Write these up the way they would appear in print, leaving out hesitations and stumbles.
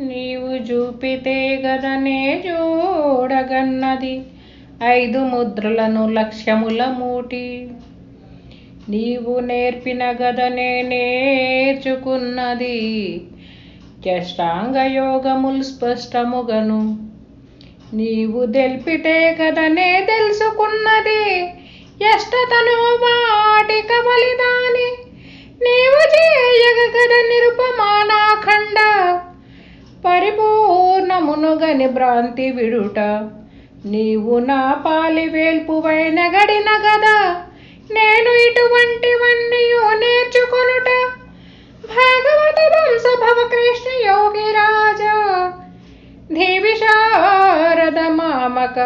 నీవు చూపితే గదనే చూడగన్నది 5 ముద్రలను లక్ష్యముల మూటి. నీవు నేర్పిన గదనే నేర్చుకున్నది అష్టాంగ యోగములు స్పష్టముగను. నీవు తెల్పితే గదనే తెలుసుకున్నది ఎష్టతను వాటిక బలిదాని. నీవు చేయగ గద నిరుపమానాఖండ పరిపూర్ణమునుగని భ్రాంతి విడుట. నీవు నా పాలి వేల్పువైన గడిన గదా నేను ఇటువంటివన్నీయు నేర్చుకొనుట. భాగవత వంశ భవ కృష్ణ యోగి రాజా దేవి శారద మామక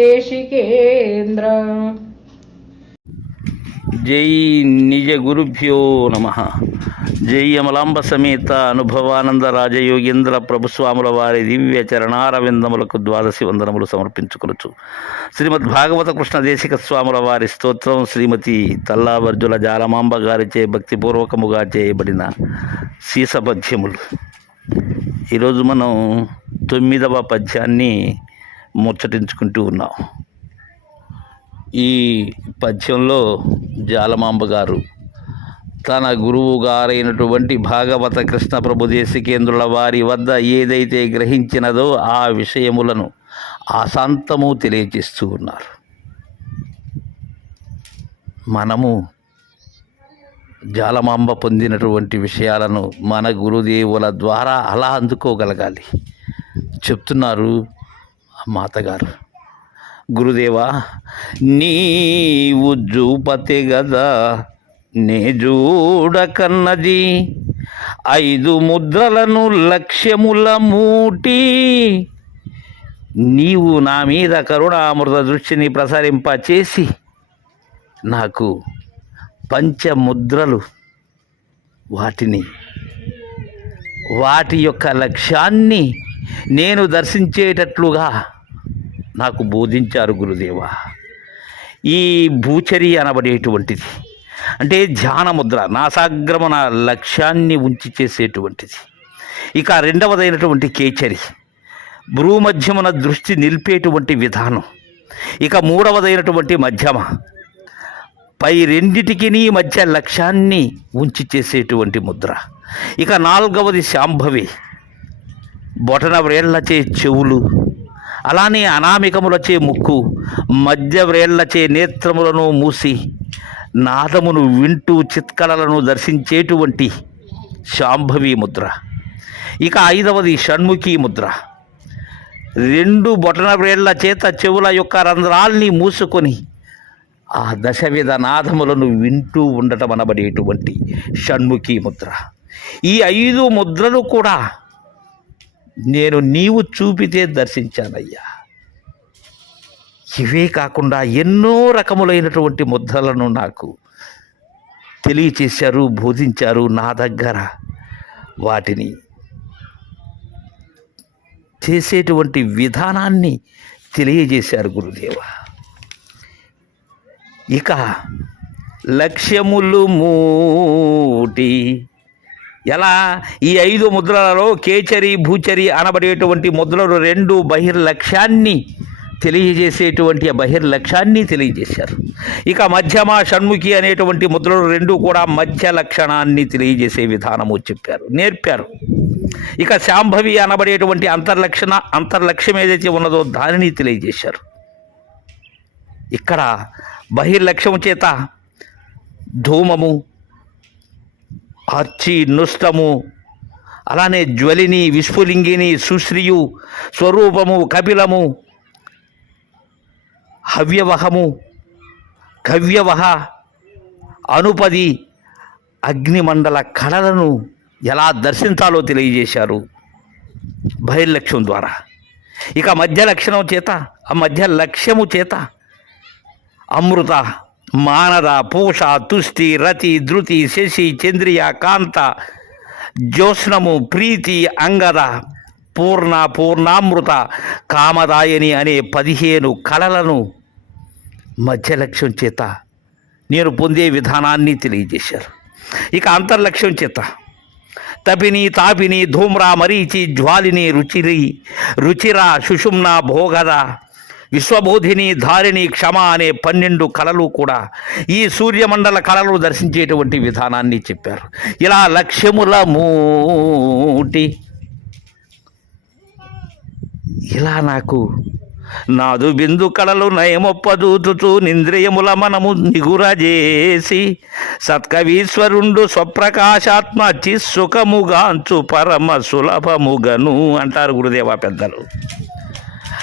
దేశికేంద్ర. జై నిజ గురుభ్యో నమ. జై అమలాంబ సమేత అనుభవానంద రాజయోగేంద్ర ప్రభుస్వాముల వారి దివ్య చరణారవిందములకు 12 వందనములు సమర్పించుకొనుచు శ్రీమద్ భాగవత కృష్ణ దేశిక స్వాముల వారి స్తోత్రం శ్రీమతి తల్లావర్జుల జాలమాంబ గారిచే భక్తిపూర్వకముగా చేయబడిన శీసపద్యములు. ఈరోజు మనం 9వ పద్యాన్ని ముచ్చటించుకుంటూ ఉన్నాం. ఈ పద్యంలో జాలమాంబ గారు తన గురువు గారైనటువంటి భాగవత కృష్ణ ప్రభు దేశికేంద్రుల వారి వద్ద ఏదైతే గ్రహించినదో ఆ విషయములను ఆశాంతము తెలియజేస్తూ ఉన్నారు. మనము జాలమాంబ పొందినటువంటి విషయాలను మన గురుదేవుల ద్వారా అలా అందుకోగలగాలి. చెప్తున్నారు మాతగారు, గురుదేవా నీవు జూపతే గదా నే చూడకన్నది 5 ముద్రలను లక్ష్యముల మూటి. నీవు నా మీద కరుణామృత దృష్టిని ప్రసరింపచేసి నాకు పంచముద్రలు వాటి యొక్క లక్ష్యాన్ని నేను దర్శించేటట్లుగా నాకు బోధించారు గురుదేవా. ఈ భూచరి అనబడేటువంటిది అంటే ధ్యానముద్ర, నాసాగ్రమణ లక్ష్యాన్ని ఉంచి చేసేటువంటిది. ఇక 2వదైనటువంటి కేచరి, భ్రూమధ్యమున దృష్టి నిలిపేటువంటి విధానం. ఇక 3వదైనటువంటి మధ్యమ, పై రెండిటికి మధ్య లక్ష్యాన్ని ఉంచి చేసేటువంటి ముద్ర. ఇక 4వది శాంభవి, బొటన వ్రేళ్లచే చెవులు, అలానే అనామికములచే ముక్కు, మధ్య వ్రేళ్లచే నేత్రములను మూసి నాదమును వింటూ చిత్కళలను దర్శించేటువంటి శాంభవి ముద్ర. ఇక 5వది షణ్ముఖి ముద్ర, 2 బొటన వ్రేళ్ల చేత చెవుల యొక్క రంధ్రాల్ని మూసుకొని ఆ దశవిధ నాదములను వింటూ ఉండటం అనబడేటువంటి షణ్ముఖి ముద్ర. ఈ 5 ముద్రలు కూడా నీవు చూపితే దర్శించానయ్యా. ఇవే కాకుండా ఎన్నో రకములైనటువంటి ముద్రలను నాకు తెలియచేశారు, బోధించారు. నా దగ్గర వాటిని చేసేటువంటి విధానాన్ని తెలియజేశారు గురుదేవ. ఇక లక్ష్యములు మూటి ఎలా ఈ 5 ముద్రలలో కేచరి భూచరి అనబడేటువంటి ముద్రలు 2 బహిర్లక్ష్యాన్ని తెలియజేసేటువంటి బహిర్లక్ష్యాన్ని తెలియజేశారు. ఇక మధ్యమ షణ్ముఖి అనేటువంటి ముద్రలు 2 కూడా మధ్య లక్షణాన్ని తెలియజేసే విధానము నేర్పారు. ఇక శాంభవి అనబడేటువంటి అంతర్లక్ష్యం ఏదైతే ఉన్నదో దానిని తెలియజేశారు. ఇక్కడ బహిర్లక్ష్యము చేత ధూమము, అర్చి, నుష్టము, అలానే జ్వలిని, విస్ఫులింగిని, సుశ్రియు, స్వరూపము, కపిలము, హవ్యవహము, కవ్యవహ, అనుపది, అగ్నిమండల కళలను ఎలా దర్శించాలో తెలియజేశారు బహిర్లక్ష్యం ద్వారా. ఇక మధ్య లక్ష్యము చేత అమృత, మానద, పూష, తుష్టి, రతి, ధృతి, శశి, చంద్రియ, కాంత, జ్యోత్స్నము, ప్రీతి, అంగద, పూర్ణామృత, కామదాయని అనే 15 కళలను మధ్య లక్ష్యం చేత నేను పొందే విధానాన్ని తెలియజేశారు. ఇక అంతర్లక్ష్యం చేత తపిని తాపిని ధూమ్ర మరీచి జ్వాలిని రుచిర సుషుమ్న భోగద విశ్వబోధిని ధారిణి క్షమ అనే 12 కళలు కూడా ఈ సూర్యమండల కళలు దర్శించేటువంటి విధానాన్ని చెప్పారు. ఇలా లక్ష్యముల మూటి ఇలా నాకు నాదు బిందు కళలు నయమొప్పదూతుతూ నింద్రియముల మనము నిగురజేసి సత్కవీశ్వరుండు స్వప్రకాశాత్మ చిస్సుఖముగాంచు పరమ సులభముగను అంటారు గురుదేవ పెద్దలు.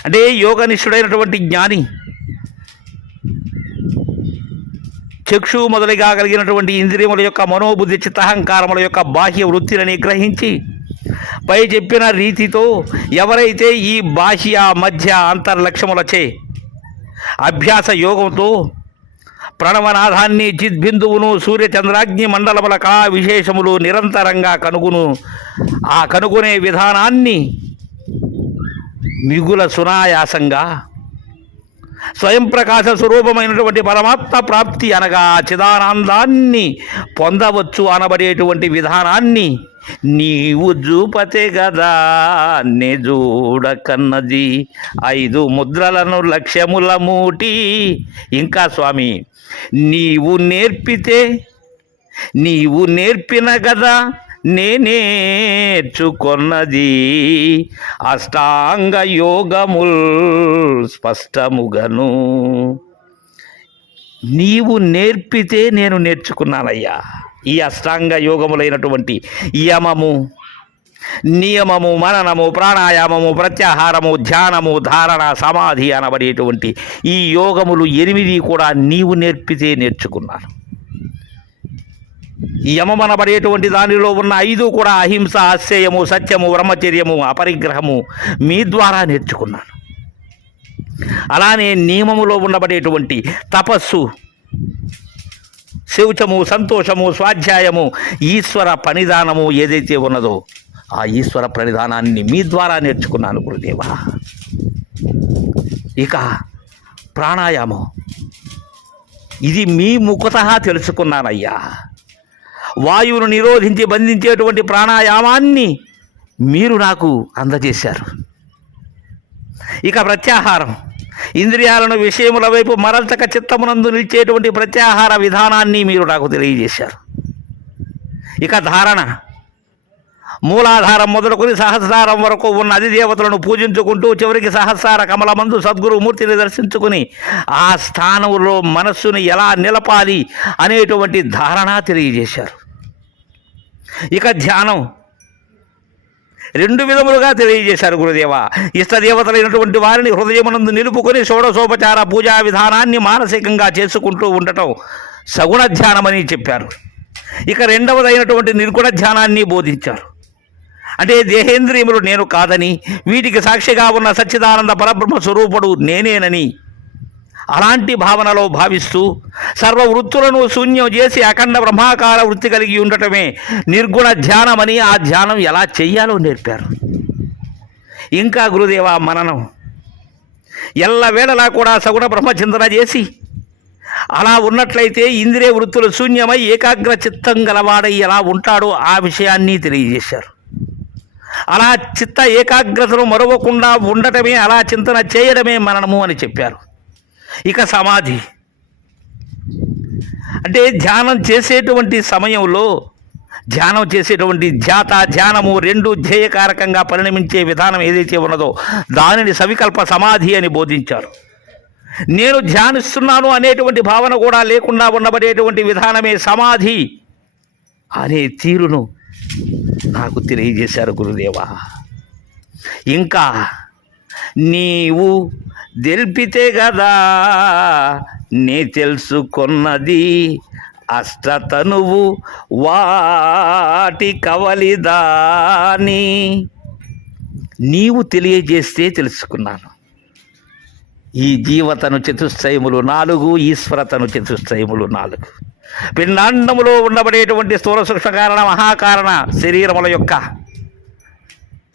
అంటే యోగనిష్ఠుడైనటువంటి జ్ఞాని చక్షు మొదలుగా కలిగినటువంటి ఇంద్రియముల యొక్క మనోబుద్ధి చిత్తహంకారముల యొక్క బాహ్య వృత్తిని గ్రహించి పై చెప్పిన రీతితో ఎవరైతే ఈ బాహ్య మధ్య అంతర్లక్ష్యములచే అభ్యాస యోగంతో ప్రణవనాథాన్ని చిద్బిందువును సూర్యచంద్రాగ్ని మండలముల కళా విశేషములు నిరంతరంగా కనుగొనే విధానాన్ని మిగుల సునాయాసంగా స్వయం ప్రకాశ స్వరూపమైనటువంటి పరమాత్మ ప్రాప్తి అనగా చిదానందాన్ని పొందవచ్చు అనబడేటువంటి విధానాన్ని నీవు చూపతే గదా నే చూడకన్నది 5 ముద్రలను లక్ష్యముల మూటి. ఇంకా స్వామి నీవు నేర్పిన గదా నేర్చుకొన్నది అష్టాంగ యోగముల్ స్పష్టముగను. నీవు నేర్పితే నేను నేర్చుకున్నానయ్యా ఈ అష్టాంగ యోగములైనటువంటి యమము, నియమము, మననము, ప్రాణాయామము, ప్రత్యాహారము, ధ్యానము, ధారణ, సమాధి అనబడేటువంటి ఈ యోగములు 8 కూడా నీవు నేర్పితే నేర్చుకున్నాను. యమమనబడేటువంటి దానిలో ఉన్న 5 కూడా అహింస, అస్సేయము, సత్యము, బ్రహ్మచర్యము, అపరిగ్రహము మీ ద్వారా నేర్చుకున్నాను. అలానే నియమములో ఉండబడేటువంటి తపస్సు, శౌచము, సంతోషము, స్వాధ్యాయము, ఈశ్వర ప్రణిధానము ఏదైతే ఉన్నదో ఆ ఈశ్వర ప్రణిధానాన్ని మీ ద్వారా నేర్చుకున్నాను గురుదేవా. ఇక ప్రాణాయామం ఇది మీ ముఖతః తెలుసుకున్నానయ్యా. వాయువును నిరోధించి బంధించేటువంటి ప్రాణాయామాన్ని మీరు నాకు అందజేశారు. ఇక ప్రత్యాహారం ఇంద్రియాలను విషయముల వైపు మరల్చక చిత్తమునందు నిలిచేటువంటి ప్రత్యాహార విధానాన్ని మీరు నాకు తెలియజేశారు. ఇక ధారణ మూలాధారం మొదలుకొని సహస్రారం వరకు ఉన్న అధిదేవతలను పూజించుకుంటూ చివరికి సహస్రార కమలమందు సద్గురుమూర్తిని దర్శించుకుని ఆ స్థానంలో మనస్సుని ఎలా నిలపాలి అనేటువంటి ధారణ తెలియజేశారు. ఇక ధ్యానం 2 విధములుగా తెలియజేశారు గురుదేవ. ఇష్టదేవతలైనటువంటి వారిని హృదయమునందు నిలుపుకొని షోడశోపచార పూజా విధానాన్ని మానసికంగా చేసుకుంటూ ఉండటం సగుణ ధ్యానమని చెప్పారు. ఇక 2వదైనటువంటి నిర్గుణ ధ్యానాన్ని బోధించారు. అంటే దేహేంద్రియములు నేను కాదని, వీటికి సాక్షిగా ఉన్న సచ్చిదానంద పరబ్రహ్మ స్వరూపుడు నేనేనని అలాంటి భావనలో భావిస్తూ సర్వ వృత్తులను శూన్యం చేసి అఖండ బ్రహ్మాకార వృత్తి కలిగి ఉండటమే నిర్గుణ ధ్యానమని, ఆ ధ్యానం ఎలా చెయ్యాలో నేర్పారు. ఇంకా గురుదేవ మననం ఎల్లవేళలా కూడా సగుణ బ్రహ్మచింతన చేసి అలా ఉన్నట్లయితే ఇంద్రియ వృత్తులు శూన్యమై ఏకాగ్ర చిత్తం గలవాడై ఎలా ఉంటాడో ఆ విషయాన్ని తెలియజేశారు. అలా చిత్త ఏకాగ్రతను మరవకుండా ఉండటమే, అలా చింతన చేయడమే మననము అని చెప్పారు. ఇక సమాధి అంటే ధ్యానం చేసేటువంటి సమయంలో ధ్యానము 2 ధ్యేయకారకంగా పరిణమించే విధానం ఏదైతే ఉన్నదో దానిని సవికల్ప సమాధి అని బోధించారు. నేను ధ్యానిస్తున్నాను అనేటువంటి భావన కూడా లేకుండా ఉండబడేటువంటి విధానమే సమాధి అనే తీరును నాకు తెలియజేశారు గురుదేవా. ఇంకా నీవు తెలిపితే కదా నే తెలుసుకొన్నది అష్టతనువు వాటి కవలిదాని. నీవు తెలియజేస్తే తెలుసుకున్నాను. ఈ జీవతను చతుష్టయములు 4, ఈశ్వరతను చతుష్టయములు 4. పిండాండములో ఉండబడేటువంటి స్థూల సూక్ష్మ కారణ మహాకారణ శరీరముల యొక్క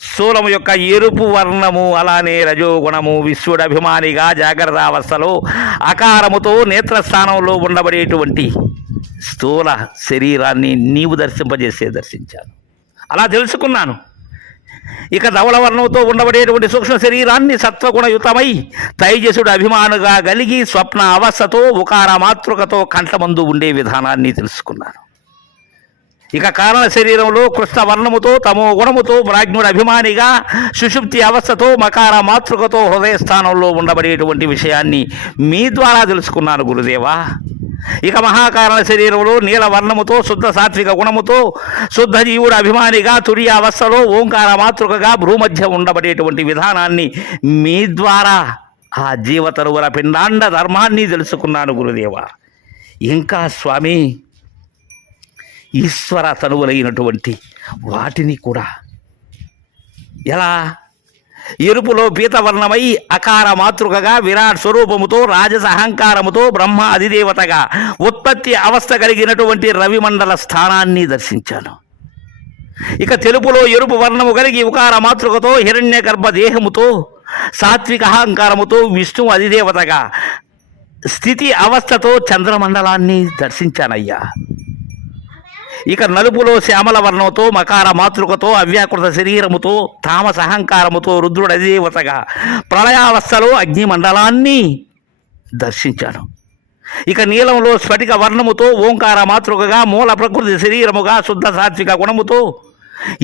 స్థూలము యొక్క ఎరుపు వర్ణము, అలానే రజోగుణము విశ్వడభిమానిగా జాగ్రత్త అవస్థలో అకారముతో నేత్రస్థానంలో ఉండబడేటువంటి స్థూల శరీరాన్ని నీవు దర్శించాను. అలా తెలుసుకున్నాను. ఇక ధవళవర్ణంతో ఉండబడేటువంటి సూక్ష్మ శరీరాన్ని సత్వగుణయుతమై తైజసుడు అభిమానుగా కలిగి స్వప్న అవస్థతో ఉకార మాతృకతో కంఠమందు ఉండే విధానాన్ని తెలుసుకున్నాను. ఇక కారణ శరీరంలో కృష్ణ వర్ణముతో తమో గుణముతో ప్రాజ్ఞుడు అభిమానిగా సుషుప్తి అవస్థతో మకార మాతృకతో హృదయస్థానంలో ఉండబడేటువంటి విషయాన్ని మీ ద్వారా తెలుసుకున్నాను గురుదేవా. ఇక మహాకారణ శరీరంలో నీల వర్ణముతో శుద్ధ సాత్విక గుణముతో శుద్ధ జీవుడు అభిమానిగా తురియ అవస్థలో ఓంకార మాతృకగా భ్రూమధ్య ఉండబడేటువంటి విధానాన్ని మీ ద్వారా ఆ జీవతరువుల పిండాండ ధర్మాన్ని తెలుసుకున్నాను గురుదేవా. ఇంకా స్వామి, ఈశ్వర తనువులైనటువంటి వాటిని కూడా ఎలా ఎరుపులో పీతవర్ణమై అకార మాతృకగా విరాట్ స్వరూపముతో రాజస అహంకారముతో బ్రహ్మ అధిదేవతగా ఉత్పత్తి అవస్థ కలిగినటువంటి రవిమండల స్థానాన్ని దర్శించాను. ఇక తెలుపులో ఎరుపు వర్ణము కలిగి ఉకార మాతృకతో హిరణ్య గర్భ దేహముతో సాత్విక అహంకారముతో విష్ణు అధిదేవతగా స్థితి అవస్థతో చంద్రమండలాన్ని దర్శించానయ్యా. ఇక నలుపులో శ్యామల వర్ణంతో మకార మాతృకతో అవ్యాకృత శరీరముతో తామస అహంకారముతో రుద్రుడు అధిదేవతగా ప్రళయావస్థలో అగ్నిమండలాన్ని దర్శించాను. ఇక నీలంలో స్ఫటిక వర్ణముతో ఓంకార మాతృకగా మూల ప్రకృతి శరీరముగా శుద్ధ సాత్విక గుణముతో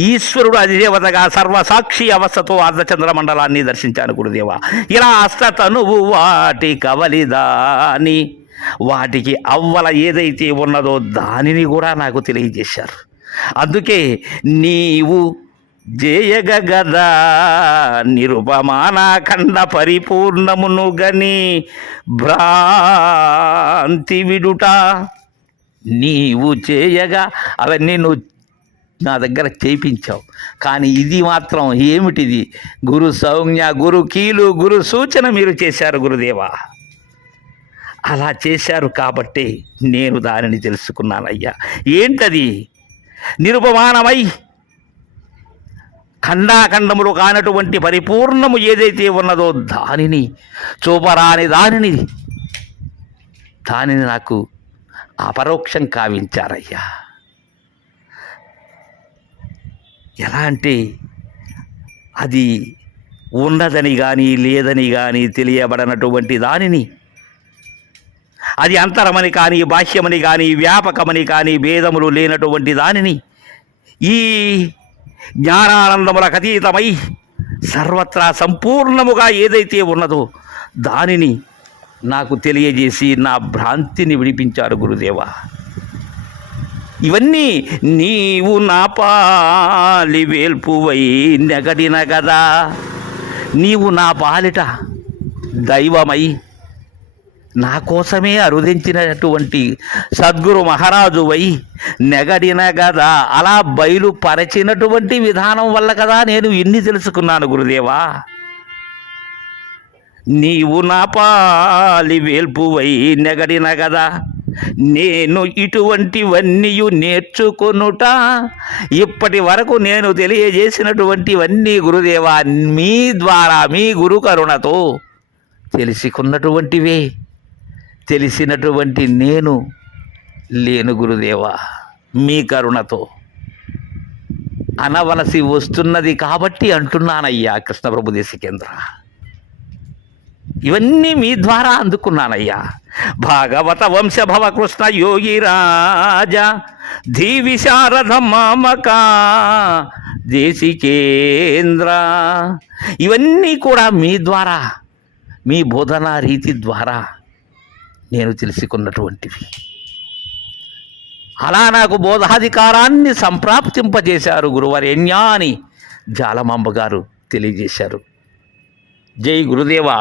ఈశ్వరుడు అధిదేవతగా సర్వసాక్షి అవస్థతో అర్ధచంద్ర మండలాన్ని దర్శించాను గురుదేవా. ఇలా అస్తతనువు వాటి కవలిదాని, వాటికి అవ్వల ఏదైతే ఉన్నదో దానిని కూడా నాకు తెలియజేశారు. అందుకే నీవు జయగదా నిరుపమానాఖండ పరిపూర్ణమును గని భ్రాంతి విడుట, నీవు చేయగా అవన్నీ నువ్వు నా దగ్గర చేయించావు. కానీ ఇది మాత్రం ఏమిటిది? గురు సౌజ్ఞ, గురు కీలు, గురు సూచన మీరు చేశారు గురుదేవా. అలా చేశారు కాబట్టి నేను దానిని తెలుసుకున్నానయ్యా. ఏంటది? నిరుపమానమై ఖండాఖండములు కానటువంటి పరిపూర్ణము ఏదైతే ఉన్నదో దానిని చూపరాని దానిని నాకు అపరోక్షం కావించారయ్యా. ఎలా అంటే అది ఉన్నదని కానీ లేదని కానీ తెలియబడనటువంటి దానిని, అది అంతరమని కానీ బాహ్యమని కానీ వ్యాపకమని కానీ భేదములు లేనటువంటి దానిని ఈ జ్ఞానానందములకు అతీతమై సర్వత్రా సంపూర్ణముగా ఏదైతే ఉన్నదో దానిని నాకు తెలియజేసి నా భ్రాంతిని విడిపించారు గురుదేవా. ఇవన్నీ నీవు నా పాలి వేల్పువై నెగడిన గదా, నీవు నా పాలిట దైవమై నా కోసమే అరుదించినటువంటి సద్గురు మహారాజువై నెగడిన గదా, అలా బయలుపరచినటువంటి విధానం వల్ల కదా నేను ఇన్ని తెలుసుకున్నాను గురుదేవా. నీవు నా పాలి వేల్పువై నెగడిన గదా, నేను ఇటువంటివన్నీయు నేర్చుకొనుట, ఇప్పటి వరకు నేను తెలియజేసినటువంటివన్నీ గురుదేవా మీ ద్వారా మీ గురు కరుణతో తెలుసుకున్నటువంటివే. తెలిసినటువంటి నేను లేను గురుదేవా, మీ కరుణతో అనవలసి వస్తున్నది కాబట్టి అంటున్నానయ్యా కృష్ణప్రభు దేశికేంద్ర. ఇవన్నీ మీ ద్వారా అందుకున్నానయ్యా. భాగవత వంశభవ కృష్ణ యోగి రాజ ధీ విశారద మామక దేశికేంద్ర, ఇవన్నీ కూడా మీ ద్వారా మీ బోధనా రీతి ద్వారా నేను తెలుసుకున్నటువంటివి. అలా నాకు బోధాధికారాన్ని సంప్రాప్తింపజేశారు గురువరేణ్యా అని జాలమాంబ గారు తెలియజేశారు. జై గురుదేవా.